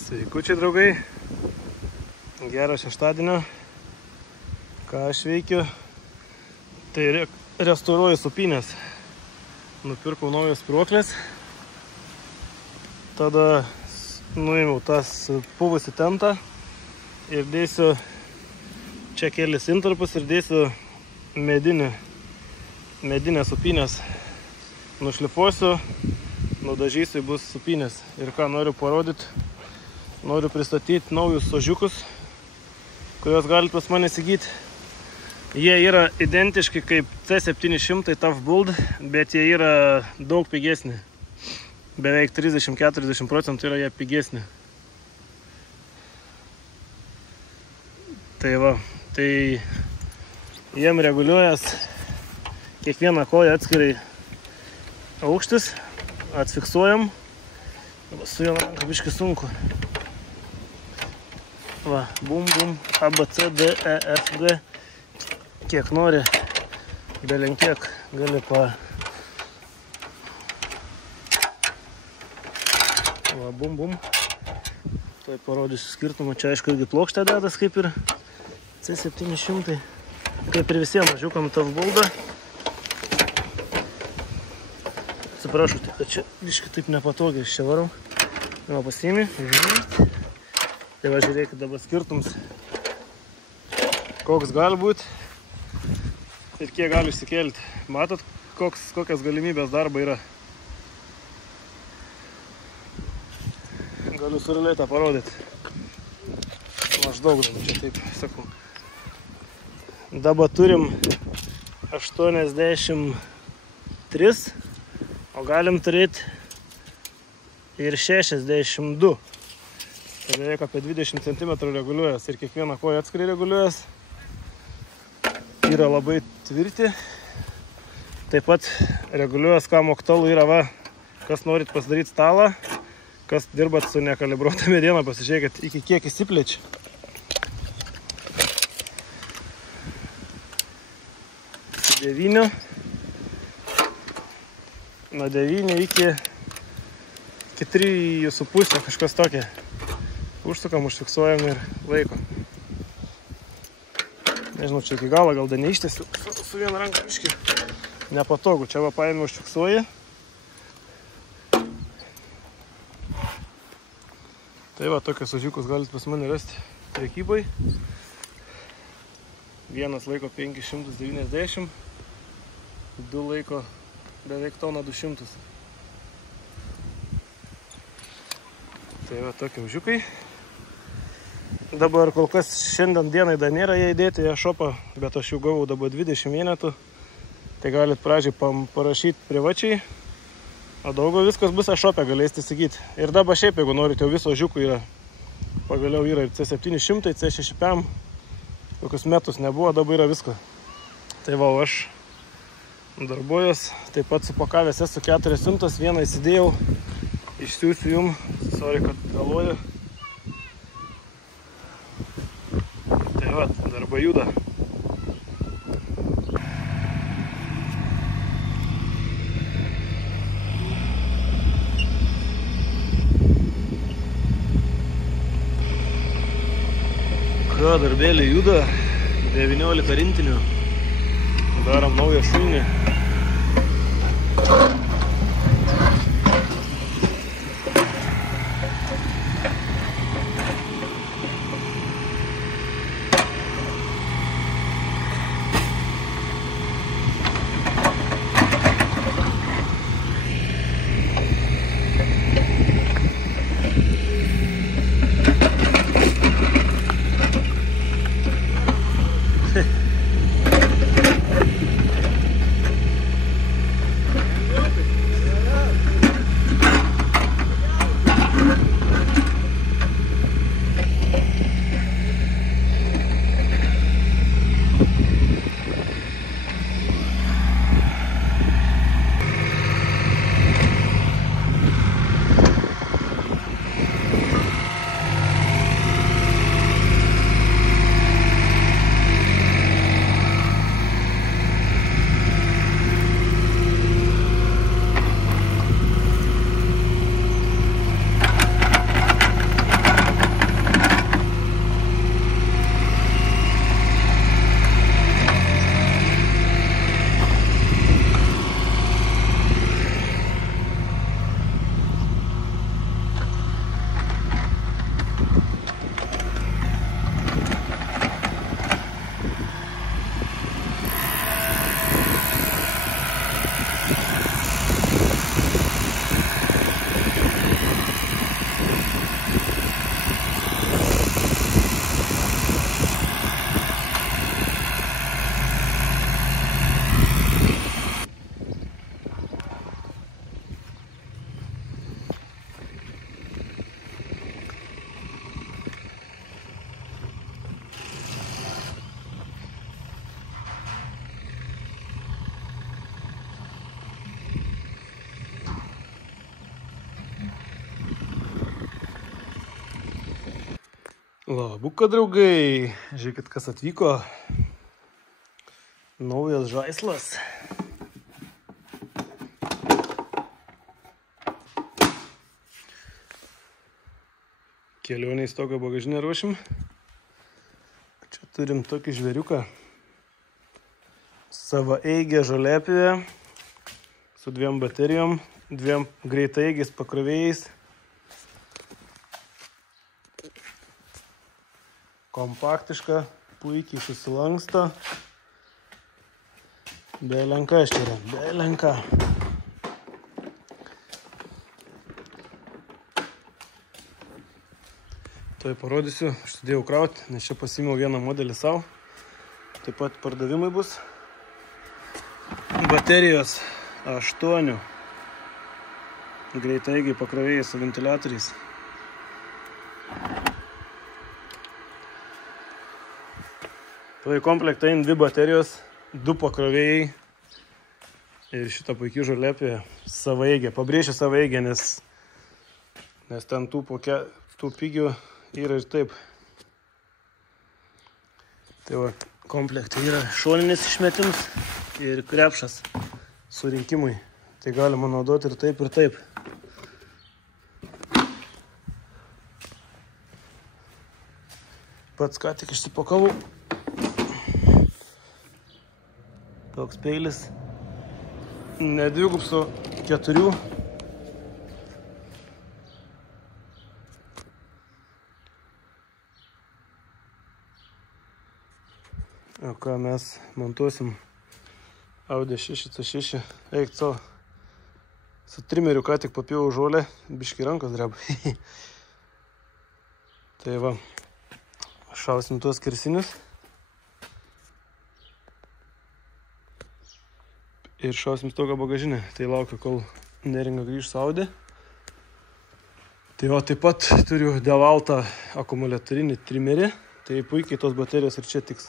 Sveikučiai draugai, gero šeštadienio. Ką aš veikiu, tai restauruoju supynės. Nupirkau naujas spyruoklės, tada nuėmiau tas puvusį tentą ir dėsiu čia kelis intarpus ir dėsiu medinės supynės. Nušlifuosiu, nudažysiu, bus supynės. Ir ką noriu parodyti, noriu pristatyti naujus ožiukus, kuriuos galite pas mane įsigyti. Jie yra identiški kaip C700 Tough Build, bet jie yra daug pigesni. Beveik 30–40% yra jie pigesni. Tai va, tai jiem reguliuojas kiekvieną koją atskirai aukštis, atfiksuojam. Su viena ranka biškį sunku. Va, bum, bum, A, B, C, D, E, F, G. Kiek nori, belenkiek gali Va, bum, bum. Tai parodysiu skirtumą. Čia aišku irgi plokštė dedas, kaip ir C700. Kaip ir visiems mažiukam Tough Build. Atsiprašau, kad čia biškį taip nepatogiai iš čia varau. Va, pasiimi. Tai va, žiūrėkit dabar skirtums, koks gali būti ir kiek gali išsikelti. Matot, kokias galimybės darbo yra. Galiu suriliai tą parodyti. Maždaug, čia taip sakau. Dabar turim 83, o galim turėti ir 62. Tai beveik apie 20 cm reguliuojas ir kiekvieną koją atskirai reguliuojas. Yra labai tvirti. Taip pat reguliuojas, kam aktualu yra, va, kas norit pasidaryti stalą, kas dirbat su nekalibruota mediena, pasižiūrėkit, iki kiek įsiplečia. Nuo 9 iki 3,5 kažkas tokia. Užsukam, užfiksuojam ir laiko. Nežinau, čia iki galo gal dar neištėsiu su viena ranka biškį. Nepatogu, čia va paėmė užfiksuoji. Tai va, tokius ožiukus galite pas mane rasti prekybai. Vienas laiko 590, du laiko beveik toną 200. Tai va, tokie ožiukai. Dabar kol kas šiandien dienai dar nėra jie įdėti į šopą, bet aš jų gavau dabar 20 vienetų. Tai galit pradžiai parašyti privačiai, o daugiau viskas bus šopė, galėsite įsigyti. Ir dabar šiaip, jeigu norite, jau viso ožiukų yra. Pagaliau yra ir C700, C6PM. Tokius metus nebuvo, dabar yra visko. Tai va, aš darbuojuos, taip pat supakavęs esu 400, vieną įsidėjau, išsiųsiu jum, sorry, kad vėluoju. Tai va, darbai juda. Ką, darbėliai juda, 19 rintinių. Darom naują šunį. Labuka, draugai, žiūrėkit, kas atvyko. Naujas žaislas. Kelionė į stogą bagažinę ruošim. Čia turim tokį žvėriuką. Savaeigė žoliapjovė su 2 baterijom, 2 greitaigiais pakrovėjais. Kompaktiška, puikiai susilanksto. Be lenka iš čia yra, be lenka. Tuoj parodysiu, aš sudėjau krauti, nes čia pasiėmiau vieną modelį savo. Taip pat pardavimai bus. Baterijos 8 greitaigiai pakrovėjai su ventiliatoriais. Tuoj komplektą eina 2 baterijos, 2 pakrovėjai ir šitą puikių žoliapjovė savaeigė. Pabrėšiu savaeigę, nes ten tų pigių yra ir taip. Tai va, komplektai yra šoninis išmetimas ir krepšas surinkimui. Tai galima naudoti ir taip, ir taip. Pats ką tik išsipakavau. Toks peilis. Nedvigubs, o 4. O ką mes montuosim Audi 6C6. Eik savo. Su trimeriu ką tik papjovau žolę, biški rankos dreba. Tai va, šausim tuos skersinius. Ir šausim stogą bagažinę. Tai laukiu, kol Neringa grįž su Audi. Tai va, taip pat turiu Devaltą akumuliatorinį trimerį. Tai puikiai tos baterijos ir čia tiks.